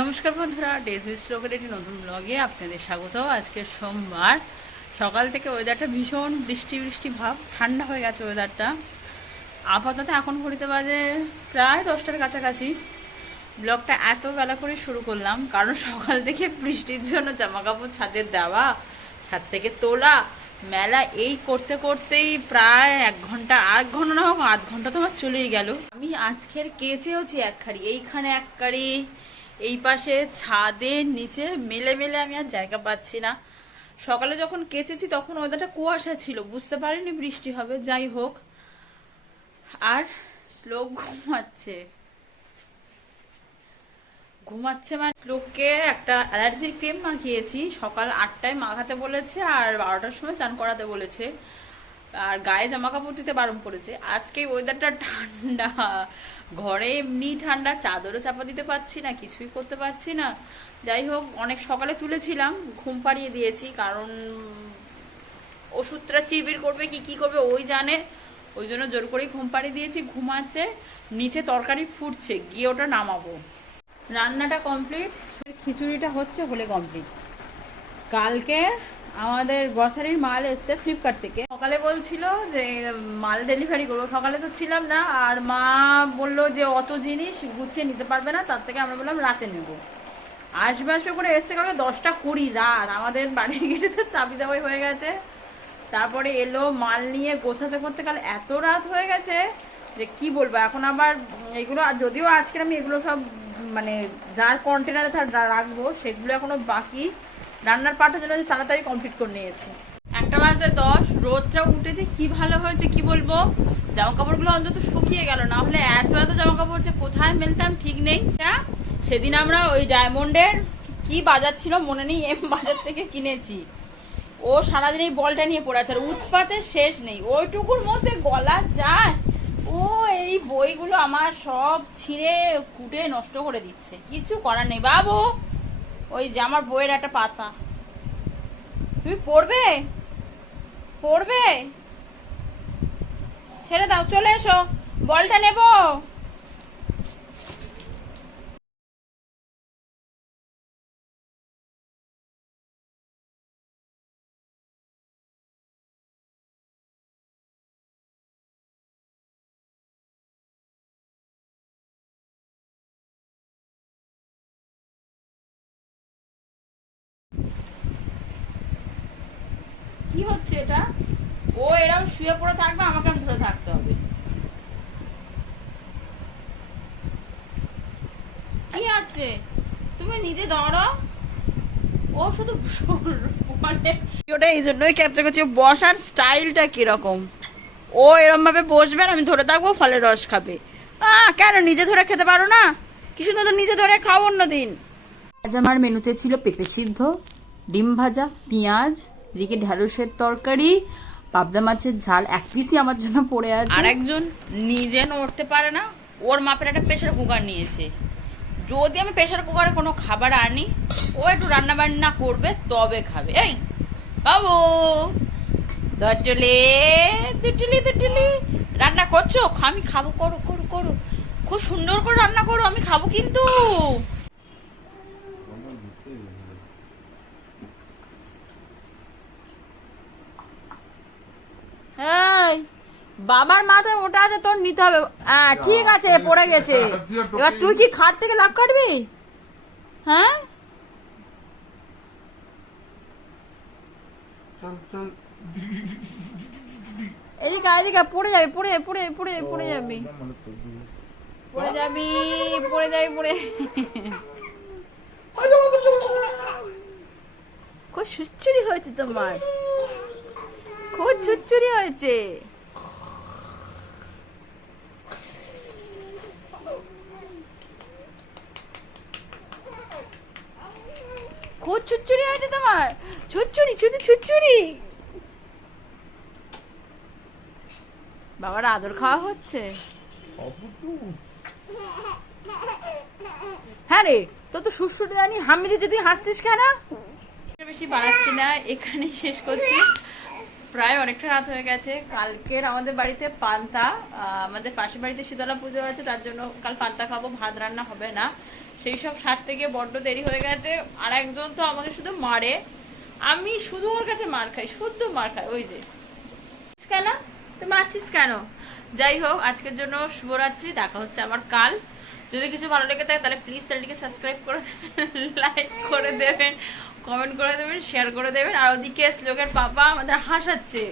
নমস্কার বন্ধুরা ডেজি স্লোকের একটি নতুন ব্লগে আপনাদের স্বাগত আজকে সোমবার, সকাল থেকে ওয়েদারটা ভীষণ বৃষ্টি বৃষ্টি ভাব, ঠান্ডা হয়ে গেছে ওয়েদারটা আপাতত এখন ঘড়িতে বাজে প্রায় দশটার কাছাকাছি। ব্লগটা এত বেলা করে শুরু করলাম, কারণ সকাল থেকে বৃষ্টির জন্য জামা কাপড় ছাদে দেওয়া, ছাদ থেকে তোলা, মেলা এই করতে করতেই প্রায় এক ঘণ্টা এক ঘণ্টা না হোক, আধ ঘণ্টা তো আমার চলেই গেল। আমি আজকের কেচেওছি এক খাড়ি, এইখানে এক কাড়ি এই পাশে ছাদের নিচে মেলে মেলে আমি আর জায়গা পাচ্ছি না। সকালে যখন কেচেছি তখন ওয়েদারটা কুয়াশা ছিল, বুঝতে পারিনি বৃষ্টি হবে, যাই হোক। আর শ্লোক ঘুমাচ্ছে। ঘুমাচ্ছে মানে শ্লোককে একটা অ্যালার্জির ক্রিম মাখিয়েছি, সকাল আটটায় মাখাতে বলেছে আর বারোটার সময় চান করাতে বলেছে। আর গায়ে জামা কাপড় দিতে বারণ করেছে। আজকে ওয়েদারটা ঠান্ডা। ঘরে এমনি ঠান্ডা, চাদরও চাপা দিতে পারছি না, কিছুই করতে পারছি না। যাই হোক, অনেক সকালে তুলেছিলাম, ঘুম পাড়িয়ে দিয়েছি, কারণ ওষুধটা চিবির করবে, কি কি করবে, ওই জানে। ওই জন্য জোর করেই ঘুম পাড়িয়ে দিয়েছি, ঘুমাচ্ছে, নিচে তরকারি ফুটছে, গিয়ে ওটা নামাবো। রান্নাটা কমপ্লিট খিচুড়িটা হচ্ছে হলে কমপ্লিট কালকে আমাদের গ্রসারির মাল এসছে ফ্লিপকার্ট থেকে। সকালে বলছিল যে, মাল ডেলিভারি করব। সকালে তো ছিলাম না, আর মা বলল যে, অত জিনিস গুছিয়ে নিতে পারবে না, তার থেকে আমরা বললাম রাতে নেব। আসবে আসবে করে এসছে কালকে দশটা কুড়ি রাত। আমাদের বাড়ি গেটে তো চাবি দেওয়াই হয়ে গেছে। তারপরে এলো মাল নিয়ে গোছাতে করতে। কাল এত রাত হয়ে গেছে যে, কি বলব? এখন আবার এগুলো যদিও আজকে আমি এগুলো সব মানে যার কন্টেনারে রাখব, সেগুলো এখনও বাকি। রান্নার পাঠের জন্য তাড়াতাড়ি কমপ্লিট করে নিয়েছি। একটা বাজে দশ, রোদটা উঠেছে, কি ভালো হয়েছে কি বলব? জামা কাপড়গুলো অন্তত শুকিয়ে গেল, না হলে এত এত জামা কাপড় যে কোথায় মেলতাম ঠিক নেই। সেদিন আমরা ওই ডায়মন্ডের কি বাজার ছিল মনে নেই, এম বাজার থেকে কিনেছি। ও সারাদিন এই বলটা নিয়ে পড়ে আছে, আর উৎপাতের শেষ নেই। ওইটুকুর মধ্যে গলা যায়। ও, এই বইগুলো আমার সব ছিঁড়ে কুটে নষ্ট করে দিচ্ছে। কিছু করার নেই। বাবু ওই যে আমার বইয়ের একটা পাতা। তুমি পড়বে? পড়বে? ছেড়ে দাও, চলে এসো। বলটা নেব? কি হচ্ছে এটা? ও এরকম শুয়ে পড়ে থাকবে, আমাকে আমি ধরে থাকতে হবে। কি আছে? তুমি নিজে ধরো ও শুধু ওটা এই জন্যই ক্যাপচার করছি বসার স্টাইলটা কীরকম? ও এরম ভাবে বসবে আর আমি ধরে থাকব, ফলের রস খাবে। আহ কেন? নিজে ধরে খেতে পারো না? কিছু তো নিজে ধরে খাও অন্য দিন আজ আমার মেনুতে ছিল পেঁপে সিদ্ধ, ডিম ভাজা, পেঁয়াজ এদিকে ঢ্যাঁড়সের তরকারি, পাবদা মাছের ঝাল, এক পিসই আমার জন্য পড়ে আছে। আর একজন নিজে নড়তে পারে না, ওর মাপের একটা প্রেশার কুকার নিয়েছে। যদি আমি প্রেশার কুকারে কোনো খাবার আনি, ও একটু রান্না বান্না করবে, তবে খাবে। এই, বাবু! দটলে দুটলি দুটলি রান্না করছ? আমি খাব, করো করো করো। খুব সুন্দর করে রান্না করো, আমি খাব কিন্তু। এই বাবার মাথায় ওটা আছে তোর নিতে হবে। হ্যাঁ ঠিক আছে পড়ে গেছে। এবার তুই কি খাট থেকে লাভ কাটবি? হ্যাঁ? এদিকে এদিকে পড়ে যাবি পড়ে পড়ে পড়ে পড়ে যাবি। পড়ে যাবি পড়ে যাবি পড়ে। খুব সুচ্চুরি হয়েছে তোমার। খুব ছুচ্চুরি হয়েছে। খুব ছুচ্চুরি হয়েছে তোমার? ছুচ্চুরি শুধু ছুচ্চুরি বাবার, আদর খাওয়া হচ্ছে। হ্যাঁ রে তো তো সুরসুটি জানি হামি দিচ্ছে তুই হাসছিস কেন? বেশি বাড়াচ্ছি না, এখানেই শেষ করছি। প্রায় অনেকটা রাত হয়ে গেছে। কালকের আমাদের বাড়িতে পান্তা আমাদের পাশের বাড়িতে শীতলা পুজো আছে, তার জন্য কাল পান্তা খাব, ভাত রান্না হবে না। সেই সব সারতে গিয়ে বড্ড দেরি হয়ে গেছে। আর একজন তো আমাকে শুধু মারে। আমি শুধু ওর কাছে মার খাই, শুদ্ধ মার খাই, ওই যে। কেন? তুই মারছিস কেন? যাই হোক, আজকের জন্য শুভরাত্রি, দেখা হচ্ছে আমার কাল। যদি কিছু ভালো লেগে থাকে, তাহলে প্লিজ চ্যানেলটিকে সাবস্ক্রাইব করে দেবেন লাইক করে দেবেন কমেন্ট করে দেবেন শেয়ার করে দেবেন। আর ওদিকে শ্লোকের পাপা আমাদের হাসাচ্ছে।